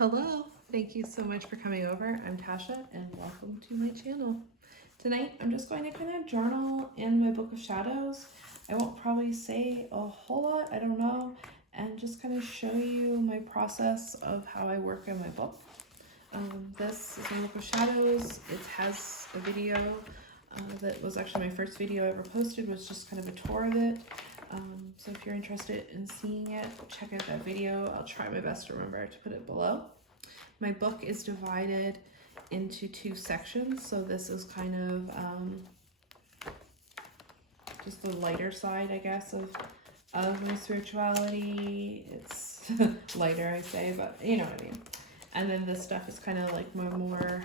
Hello, thank you so much for coming over. I'm Tasha and welcome to my channel. Tonight I'm just going to kind of journal in my book of shadows. I won't probably say a whole lot, I don't know, and just kind of show you my process of how I work in my book. This is my book of shadows. It has a video that was actually my first video I ever posted, was just kind of a tour of it. So if you're interested in seeing it, check out that video. I'll try my best to remember to put it below. My book is divided into two sections, so this is kind of just the lighter side, I guess, of my spirituality. It's lighter, I say, but you know what I mean. And then this stuff is kind of like my more,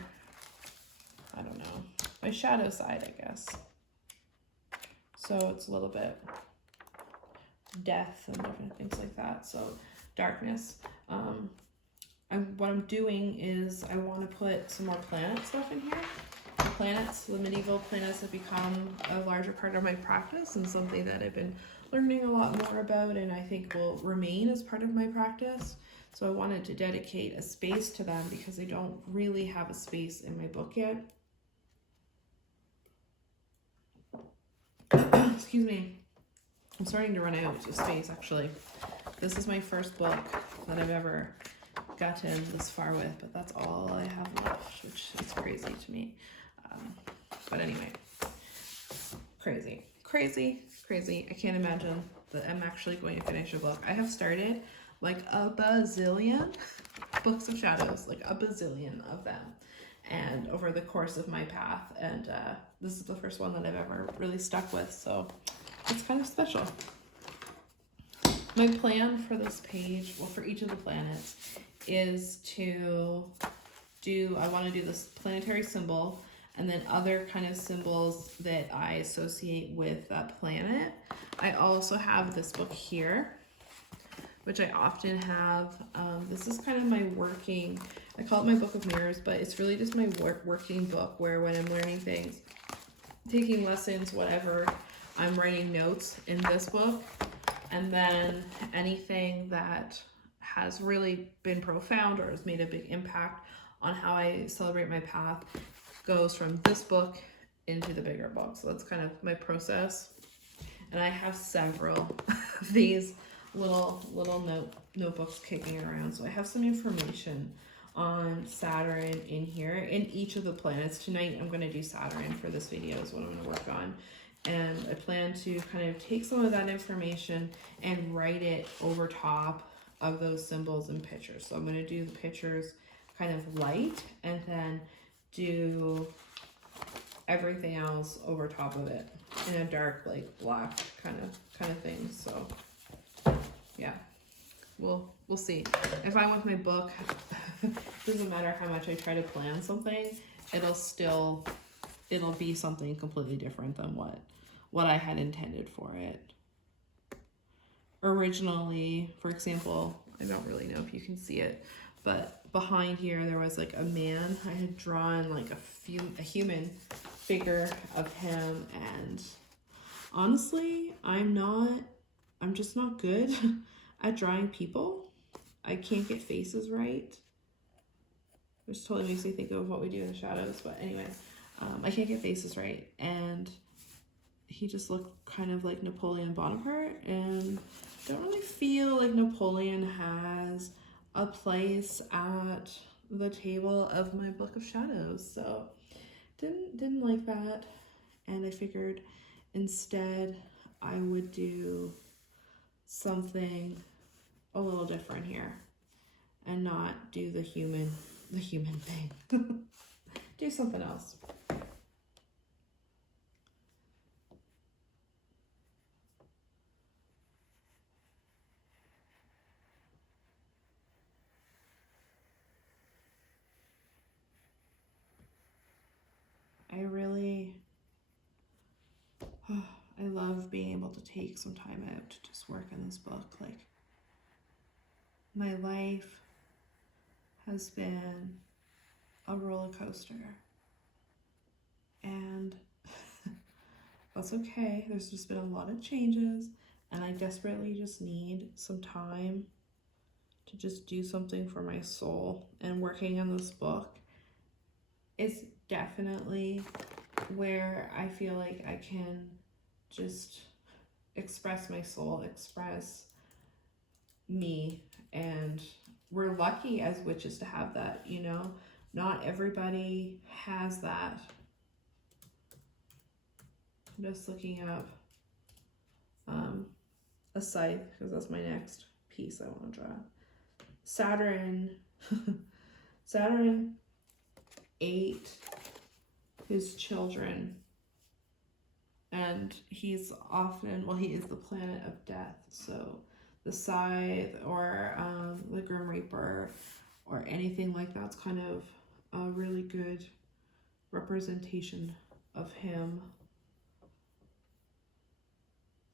I don't know, my shadow side, I guess. So it's a little bit death and different things like that, so darkness. What I'm doing is I want to put some more planet stuff in here. The planets, the medieval planets, have become a larger part of my practice and something that I've been learning a lot more about, and I think will remain as part of my practice. So I wanted to dedicate a space to them because they don't really have a space in my book yet. Excuse me. I'm starting to run out of space, actually. This is my first book that I've ever gotten this far with, but that's all I have left, which is crazy to me. But anyway, crazy. I can't imagine that I'm actually going to finish a book. I have started like a bazillion books of shadows, like a bazillion of them, and over the course of my path, and this is the first one that I've ever really stuck with, so it's kind of special. My plan for this page, well, for each of the planets, is to I want to do this planetary symbol and then other kind of symbols that I associate with that planet. I also have this book here, which I often have. This is kind of my working, I call it my book of mirrors, but it's really just my working book where when I'm learning things, taking lessons, whatever, I'm writing notes in this book, and then anything that has really been profound or has made a big impact on how I celebrate my path goes from this book into the bigger book. So that's kind of my process. And I have several of these little notebooks kicking around. So I have some information on Saturn in here, in each of the planets. Tonight I'm going to do Saturn for this video is what I'm going to work on. And I plan to kind of take some of that information and write it over top of those symbols and pictures. So I'm going to do the pictures kind of light and then do everything else over top of it in a dark, like black kind of thing. So yeah, we'll see. If I'm with my book, doesn't matter how much I try to plan something, it'll be something completely different than what I had intended for it. Originally, for example, I don't really know if you can see it, but behind here there was like a man. I had drawn like a human figure of him, and honestly, I'm just not good at drawing people. I can't get faces right. Which totally makes me think of what we do in the shadows, but anyway, I can't get faces right, and he just looked kind of like Napoleon Bonaparte, and I don't really feel like Napoleon has a place at the table of my book of shadows, so didn't like that, and I figured instead I would do something a little different here and not do the human thing. Do something else. I love being able to take some time out to just work on this book. Like, my life has been a roller coaster, and that's okay. There's just been a lot of changes, and I desperately just need some time to just do something for my soul. And working on this book is definitely where I feel like I can just express my soul, express me. And we're lucky as witches to have that, you know. Not everybody has that. I'm just looking up a scythe because that's my next piece I want to draw. Saturn Saturn ate his children, and he's often, well, he is the planet of death. So the scythe or the Grim Reaper or anything like that's kind of a really good representation of him.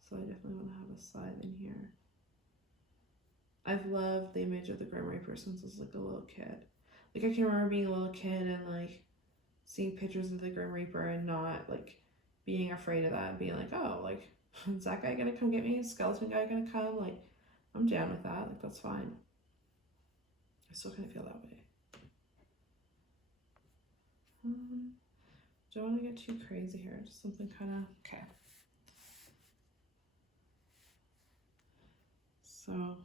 So I definitely want to have a scythe in here. I've loved the image of the Grim Reaper since I was like a little kid. Like I can remember being a little kid and like seeing pictures of the Grim Reaper and not like being afraid of that and being like, oh, like is that guy gonna come get me? Is skeleton guy gonna come? Like I'm down with that. Like that's fine. I still kind of feel that way. Don't want to get too crazy here. Just something kind of okay. So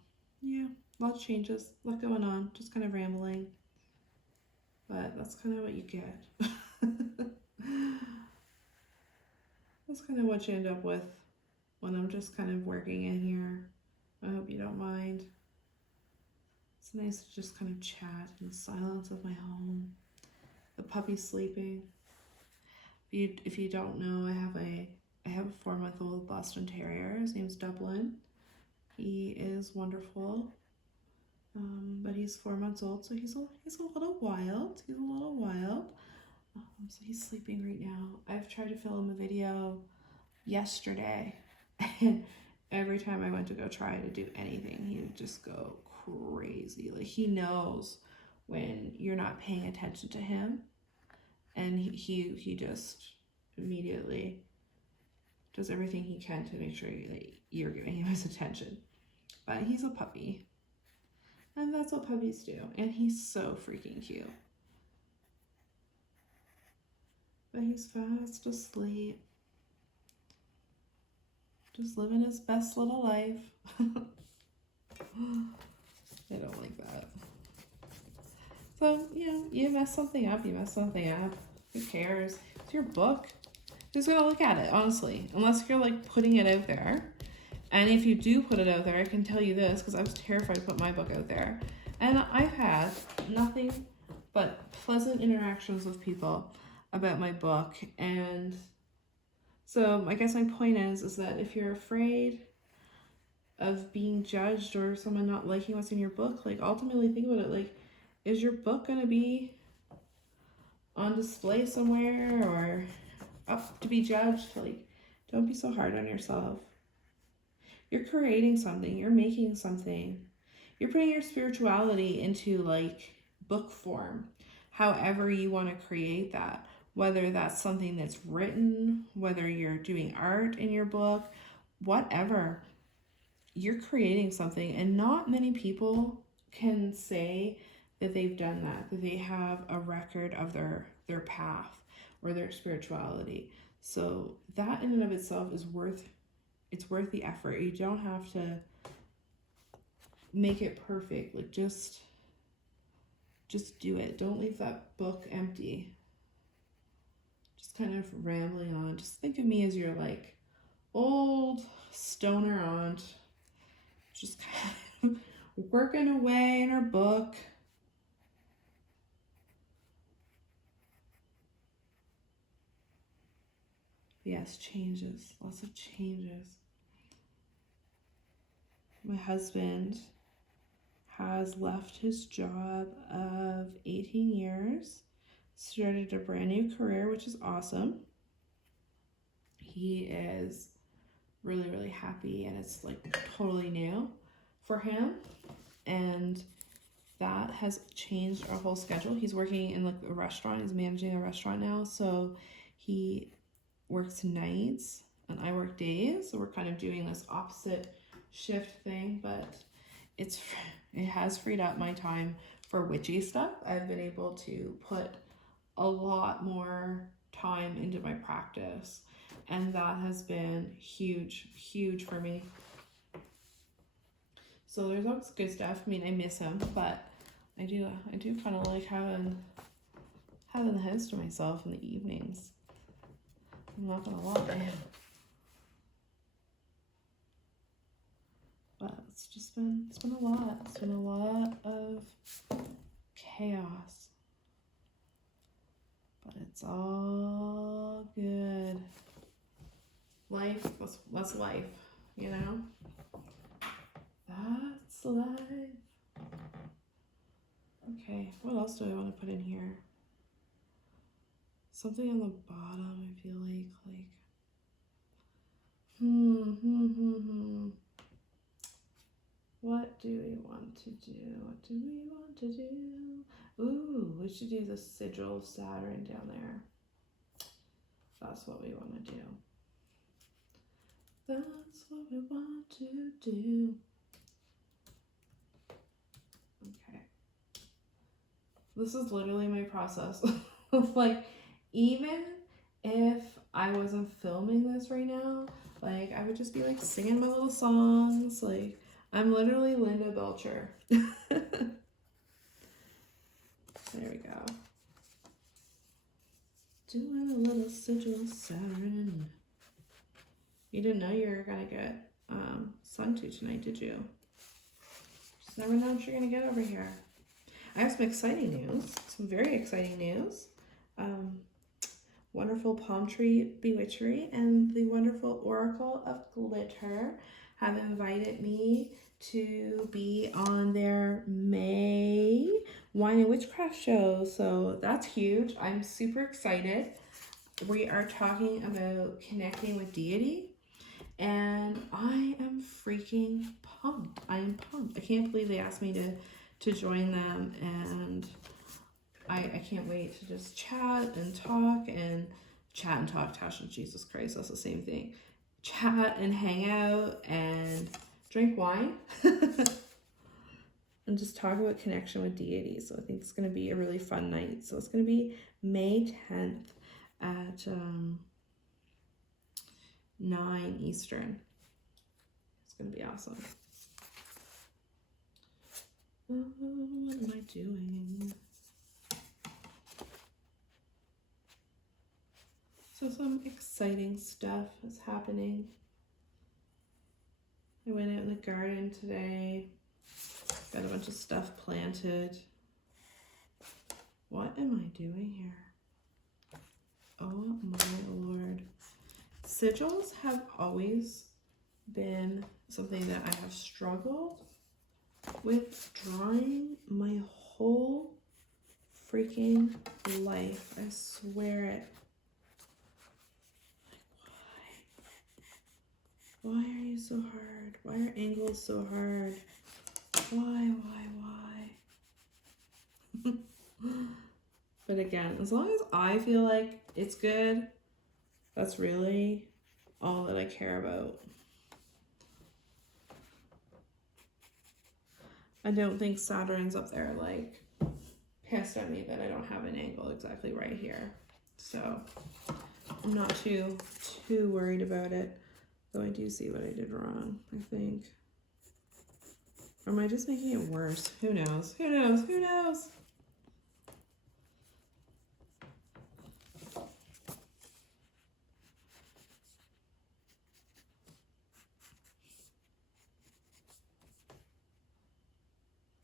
yeah, a lot of changes, a lot going on. Just kind of rambling, but that's kind of what you get. That's kind of what you end up with when I'm just kind of working in here. I hope you don't mind. It's nice to just kind of chat in the silence of my home. The puppy's sleeping. If you don't know, I have a 4-month-old Boston Terrier. His name's Dublin. He is wonderful, but he's 4 months old, so he's a little wild. He's a little wild. So he's sleeping right now. I've tried to film a video yesterday, and every time I went to go try to do anything, he would just go crazy. Like he knows when you're not paying attention to him, and he just immediately does everything he can to make sure that you're giving him his attention. But he's a puppy, and that's what puppies do, and he's so freaking cute. But he's fast asleep, just living his best little life. I don't like that. So, you know, you mess something up, Who cares? It's your book. Who's gonna look at it, honestly? Unless you're like putting it out there. And if you do put it out there, I can tell you this, because I was terrified to put my book out there. And I've had nothing but pleasant interactions with people about my book. And so I guess my point is that if you're afraid of being judged or someone not liking what's in your book, like ultimately think about it, like, is your book gonna be on display somewhere or up to be judged? Like, don't be so hard on yourself. You're creating something, you're making something, you're putting your spirituality into like book form, however you want to create that, whether that's something that's written, whether you're doing art in your book, whatever. You're creating something, and not many people can say that they've done that they have a record of their path or their spirituality. So that in and of itself is worth the effort. You don't have to make it perfect. Like just do it. Don't leave that book empty. Just kind of rambling on. Just think of me as your like old stoner aunt, just kind of working away in her book. Yes, changes. Lots of changes. My husband has left his job of 18 years, started a brand new career, which is awesome. He is really, really happy, and it's like totally new for him. And that has changed our whole schedule. He's working in like a restaurant. He's managing a restaurant now. So he works nights and I work days. So we're kind of doing this opposite shift thing, but it has freed up my time for witchy stuff. I've been able to put a lot more time into my practice, and that has been huge for me. So there's always good stuff. I mean, I miss him, but I do kind of like having the house to myself in the evenings. I'm not gonna lie. But it's been a lot. It's been a lot of chaos. But it's all good. Life, that's life, you know? That's life. Okay, what else do I want to put in here? Something on the bottom, I feel like What do we want to do? Ooh, we should do the sigil of Saturn down there. That's what we want to do. That's what we want to do. Okay. This is literally my process. Like, even if I wasn't filming this right now, like, I would just be like singing my little songs. Like, I'm literally Linda Belcher. There we go. Doing a little sigil of Saturn. You didn't know you were gonna get sung to tonight, did you? Just never know what you're gonna get over here. I have some exciting news, some very exciting news. Wonderful Palm Tree Bewitchery and the wonderful Oracle of Glitter have invited me to be on their May Wine and Witchcraft show. So that's huge. I'm super excited. We are talking about connecting with deity, and I am freaking pumped. I am pumped. I can't believe they asked me to join them, and I can't wait to just chat and talk. Tasha, Jesus Christ, that's the same thing. Chat and hang out and drink wine and just talk about connection with deity. So I think it's going to be a really fun night. So it's going to be May 10th at 9 Eastern. It's going to be awesome. Oh, what am I doing? So some exciting stuff is happening. I went out in the garden today, got a bunch of stuff planted. What am I doing here? Oh my Lord. Sigils have always been something that I have struggled with drawing my whole freaking life. I swear it. Why are you so hard? Why are angles so hard? Why? But again, as long as I feel like it's good, that's really all that I care about. I don't think Saturn's up there like pissed at me that I don't have an angle exactly right here. So I'm not too worried about it. Though I do see what I did wrong, I think. Or am I just making it worse? Who knows? Who knows? Who knows?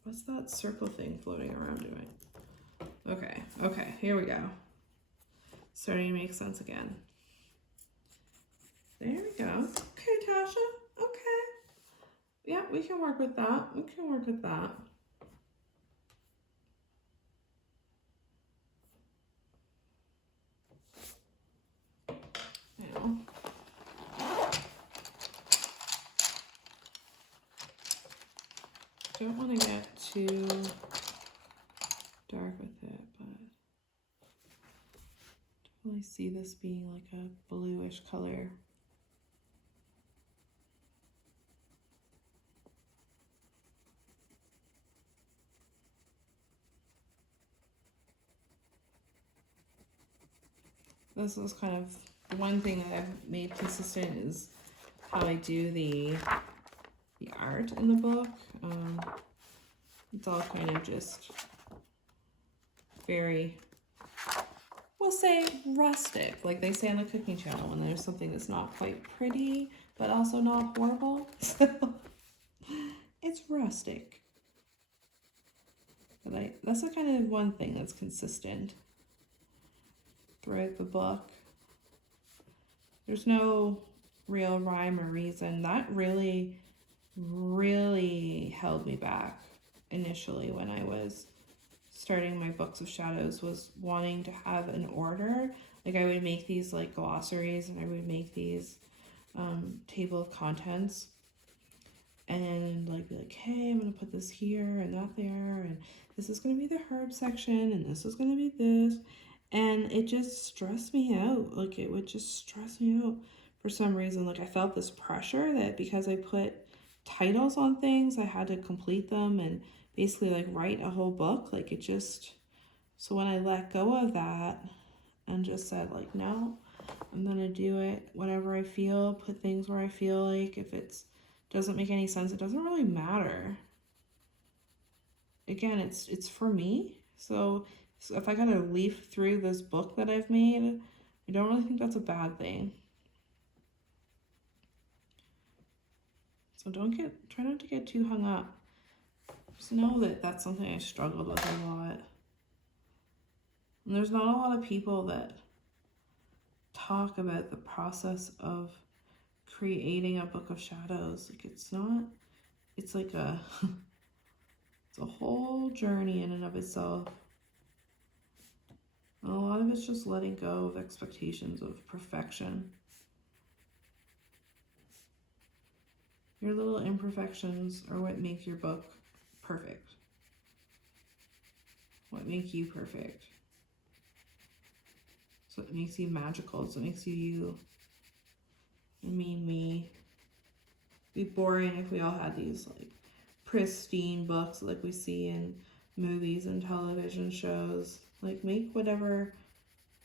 What's that circle thing floating around doing? Okay, here we go. Starting to make sense again. There we go. Okay, Tasha. Okay. Yeah, we can work with that. Now, don't want to get too dark with it, but definitely see this being like a bluish color. this is kind of one thing that I've made consistent is how I do the art in the book. It's all kind of just very, we'll say, rustic. Like they say on the cooking channel when there's something that's not quite pretty, but also not horrible. So it's rustic. But that's the kind of one thing that's consistent throughout the book. There's no real rhyme or reason. That really, really held me back initially when I was starting my books of shadows, was wanting to have an order. Like I would make these like glossaries, and I would make these table of contents, and like be like, hey, I'm gonna put this here and that there, and this is gonna be the herb section, and this is gonna be this, and it just stressed me out. Like it would just stress me out for some reason. Like I felt this pressure that because I put titles on things, I had to complete them and basically like write a whole book. Like it just, so when I let go of that and just said like, no, I'm gonna do it whatever I feel, put things where I feel like. If it's doesn't make any sense, it doesn't really matter. Again, it's for me. So if I gotta leaf through this book that I've made, I don't really think that's a bad thing. So try not to get too hung up. Just know that that's something I struggled with a lot. And there's not a lot of people that talk about the process of creating a book of shadows. Like it's like it's a whole journey in and of itself. And a lot of it's just letting go of expectations of perfection. Your little imperfections are what make your book perfect. What make you perfect. So it makes you magical. So it makes you you. I mean, me. It'd be boring if we all had these like pristine books like we see in movies and television shows. Like make whatever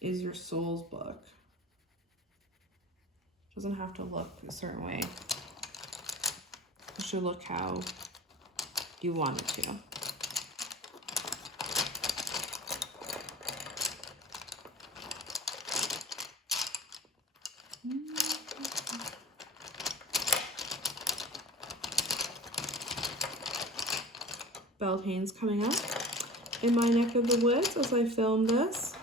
is your soul's book. It doesn't have to look a certain way. It should look how you want it to. Beltane's coming up in my neck of the woods as I film this.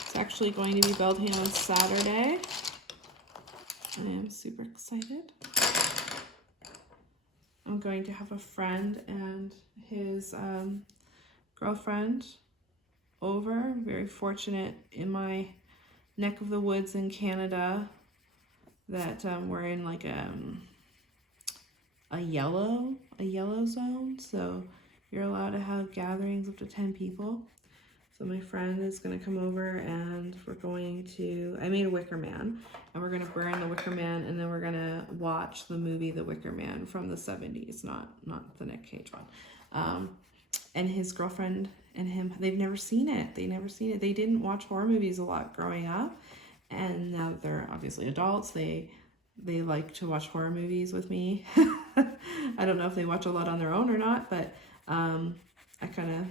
It's actually going to be Beltane on Saturday. I am super excited. I'm going to have a friend and his girlfriend over. Very fortunate in my neck of the woods in Canada that we're in like a yellow zone, so you're allowed to have gatherings up to 10 people. So my friend is going to come over and we're going to, I made a Wicker Man, and we're going to burn the Wicker Man, and then we're going to watch the movie The Wicker Man from the 70s, not the Nick Cage one. And his girlfriend and him, they've never seen it. They didn't watch horror movies a lot growing up, and now that they're obviously adults, they like to watch horror movies with me. I don't know if they watch a lot on their own or not, but I kind of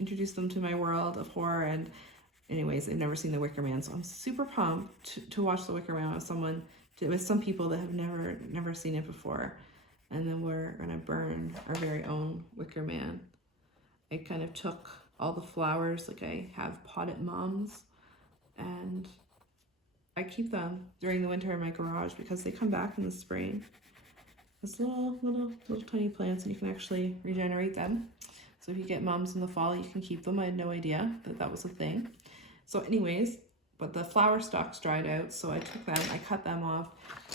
introduced them to my world of horror, and anyways, they've never seen The Wicker Man, so I'm super pumped to watch The Wicker Man with some people that have never seen it before, and then we're gonna burn our very own Wicker Man. I kind of took all the flowers, like I have potted mums, and I keep them during the winter in my garage because they come back in the spring. It's little tiny plants, and you can actually regenerate them. So if you get mums in the fall, you can keep them. I had no idea that was a thing. So anyways, but the flower stalks dried out, so I took them, I cut them off,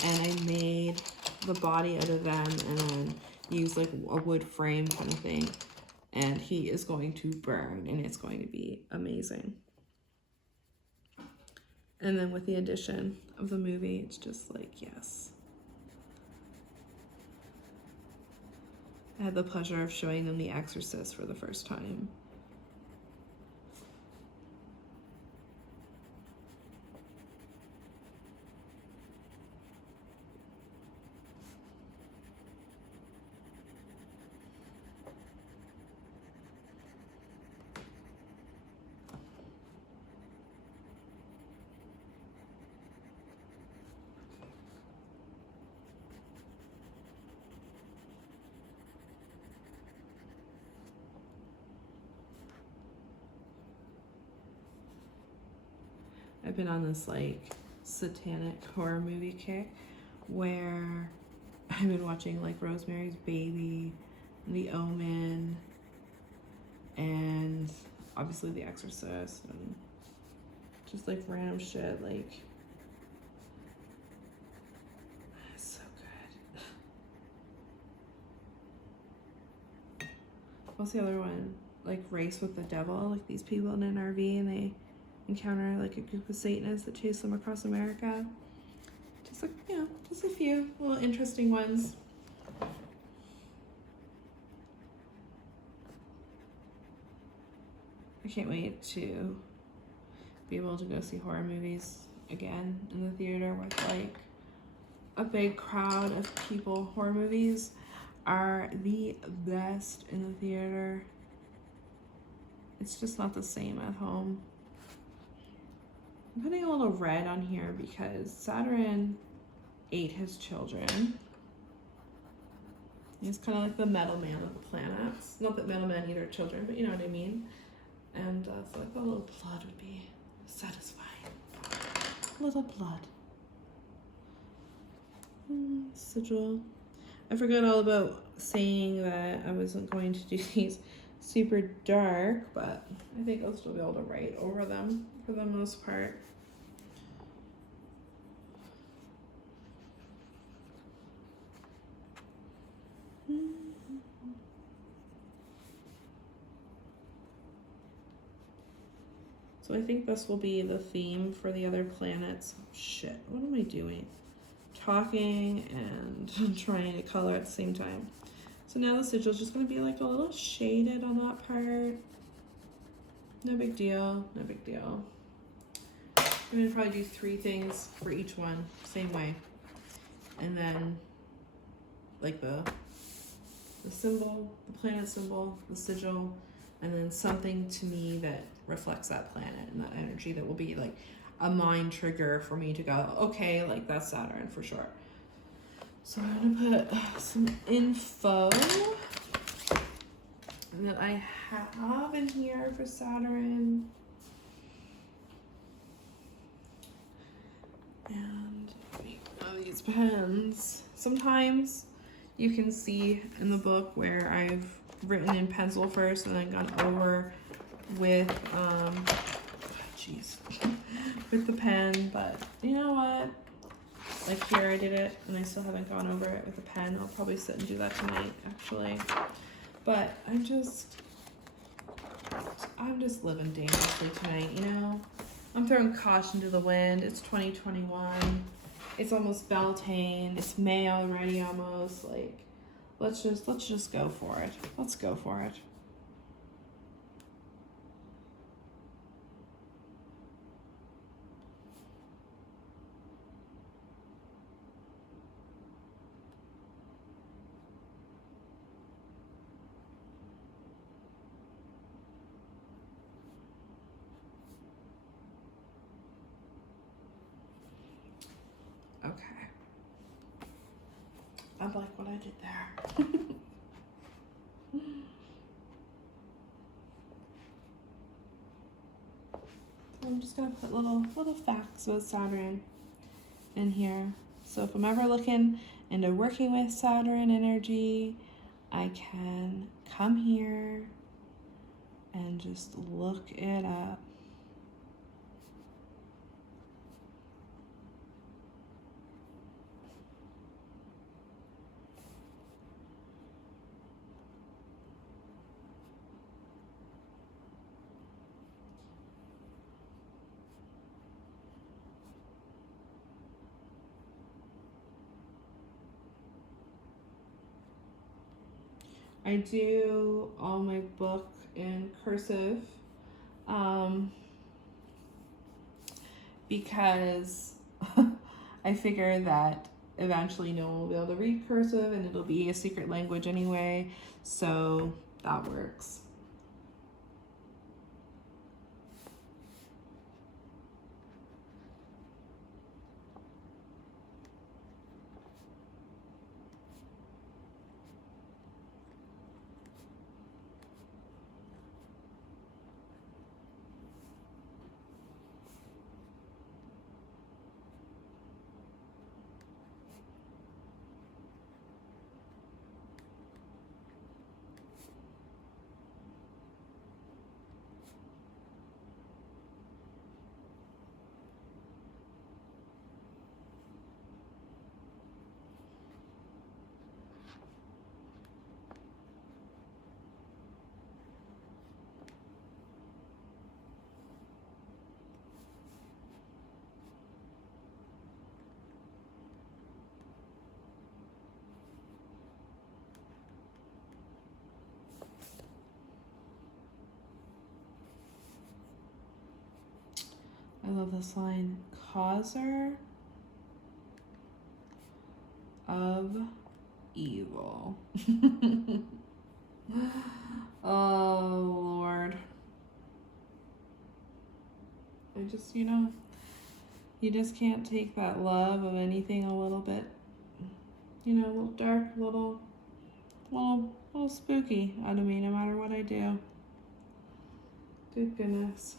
and I made the body out of them, and then used like a wood frame kind of thing. And he is going to burn, and it's going to be amazing. And then with the addition of the movie, it's just like, yes. I had the pleasure of showing them The Exorcist for the first time. I've been on this like satanic horror movie kick where I've been watching like Rosemary's Baby, The Omen, and obviously The Exorcist, and just like random shit. Like, it's so good. What's the other one? Like Race with the Devil. Like these people in an RV and they encounter like a group of Satanists that chase them across America. Just like, you know, just a few little interesting ones. I can't wait to be able to go see horror movies again in the theater with like a big crowd of people. Horror movies are the best in the theater. It's just not the same at home. I'm putting a little red on here because Saturn ate his children. He's kind of like the metal man of the planets. Not that metal men eat our children, but you know what I mean. And so I thought a little blood would be satisfying. A little blood. Sigil. I forgot all about saying that I wasn't going to do these super dark, but I think I'll still be able to write over them for the most part. So I think this will be the theme for the other planets. Oh, shit, what am I doing? Talking and trying to color at the same time. So now the sigil is just going to be like a little shaded on that part. No big deal, no big deal. I'm going to probably do 3 things for each one, same way. And then like the symbol, the planet symbol, the sigil, and then something to me that reflects that planet and that energy that will be like a mind trigger for me to go, okay, like that's Saturn for sure. So I'm gonna put some info that I have in here for Saturn. And these pens. Sometimes you can see in the book where I've written in pencil first and then gone over with with the pen, but you know what, like here I did it and I still haven't gone over it with a pen. I'll probably sit and do that tonight actually, but I'm just living dangerously tonight, you know. I'm throwing caution to the wind. It's 2021, it's almost Beltane, it's May already almost. Like let's just go for it. Let's go for it. Okay. I like what I did there. I'm just gonna put little facts about Saturn in here. So if I'm ever looking into working with Saturn energy, I can come here and just look it up. I do all my book in cursive because I figure that eventually no one will be able to read cursive and it'll be a secret language anyway, so that works. love this line. Causer of evil. Oh, Lord. I just, you just can't take that love of anything a little bit, a little dark, little spooky out of me, no matter what I do. Good goodness.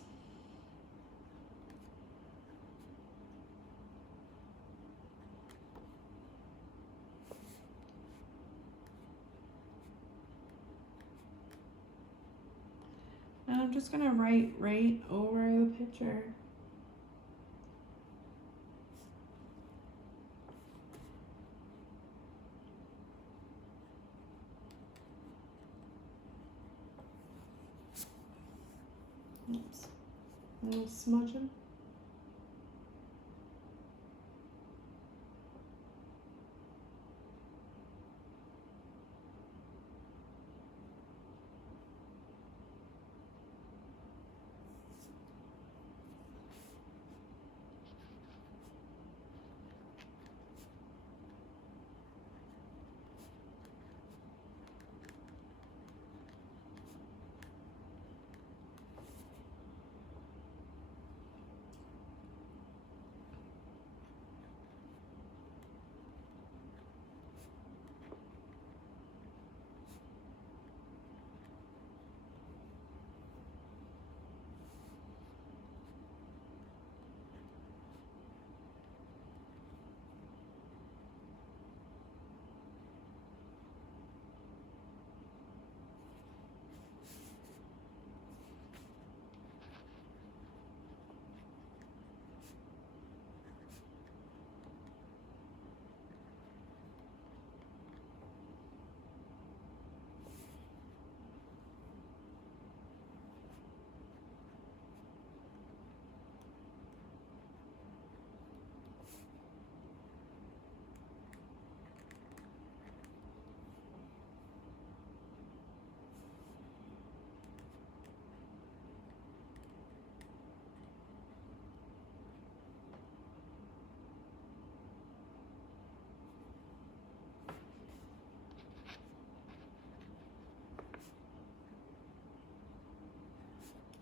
And I'm just gonna write right over the picture. Oops. A little smudging.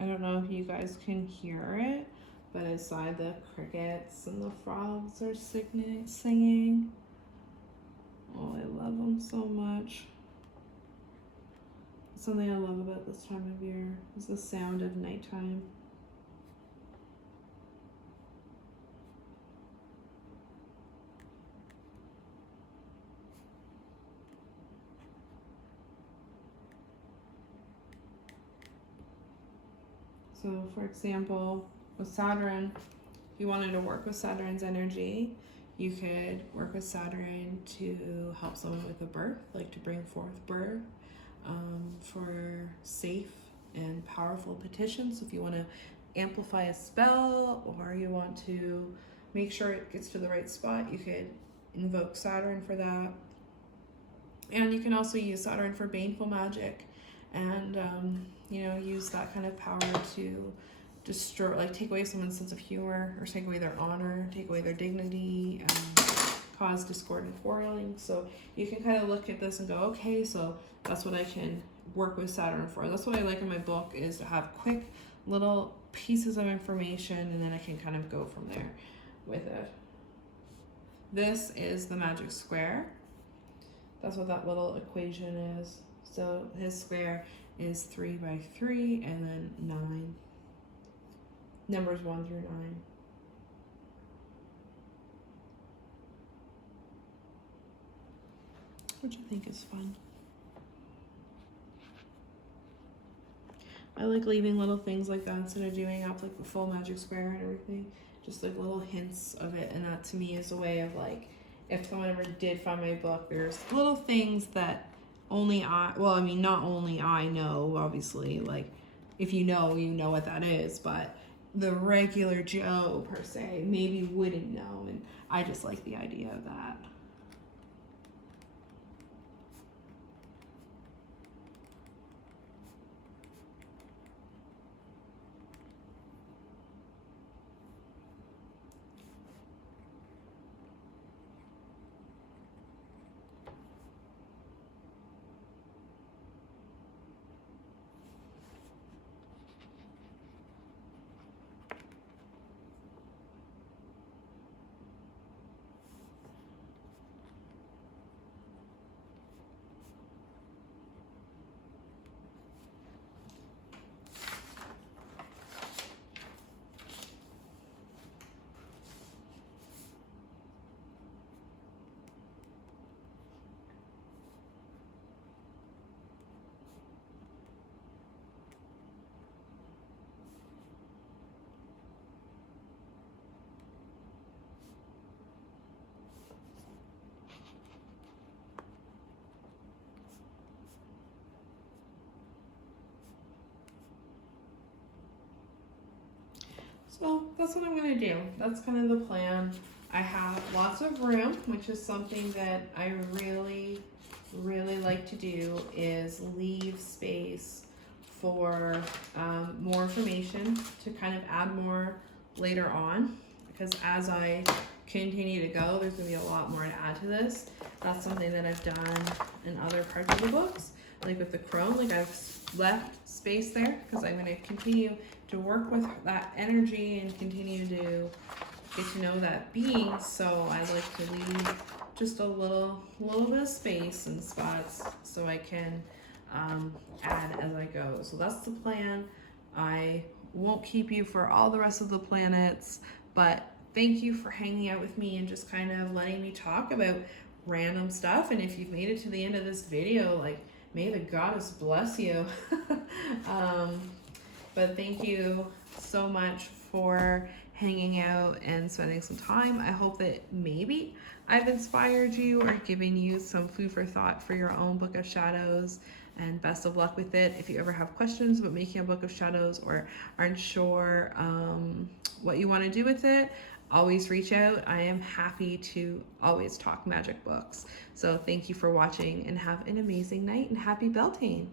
I don't know if you guys can hear it, but outside the crickets and the frogs are singing. Oh, I love them so much. Something I love about this time of year is the sound of nighttime. So, for example, with Saturn, if you wanted to work with Saturn's energy, you could work with Saturn to help someone with a birth, like to bring forth birth, for safe and powerful petitions. If you want to amplify a spell or you want to make sure it gets to the right spot, you could invoke Saturn for that. And you can also use Saturn for baneful magic and use that kind of power to destroy, like take away someone's sense of humor or take away their honor, take away their dignity, cause discord and quarreling. So you can kind of look at this and go, okay, so that's what I can work with Saturn for. That's what I like in my book, is to have quick little pieces of information and then I can kind of go from there with it. This is the magic square. That's what that little equation is. So his square is 3 by 3 and then 9. Numbers 1 through 9. Which I think is fun. I like leaving little things like that instead of doing up like the full magic square and everything. Just like little hints of it, and that to me is a way of like, if someone ever did find my book, there's little things that only not only I know, obviously, like if you know what that is, but the regular Joe per se maybe wouldn't know, and I just like the idea of that. So that's what I'm gonna do. That's kind of the plan. I have lots of room, which is something that I really, really like to do, is leave space for more information to kind of add more later on, because as I continue to go, there's gonna be a lot more to add to this. That's something that I've done in other parts of the books, like with the crone, like I've left space there because I'm gonna continue to work with that energy and continue to get to know that being. So I like to leave just a little bit of space and spots so I can add as I go. So that's the plan. I won't keep you for all the rest of the planets, but thank you for hanging out with me and just kind of letting me talk about random stuff. And if you've made it to the end of this video, like, may the goddess bless you. But thank you so much for hanging out and spending some time. I hope that maybe I've inspired you or given you some food for thought for your own Book of Shadows, and best of luck with it. If you ever have questions about making a Book of Shadows or aren't sure what you want to do with it, always reach out. I am happy to always talk magic books. So thank you for watching and have an amazing night, and happy Beltane.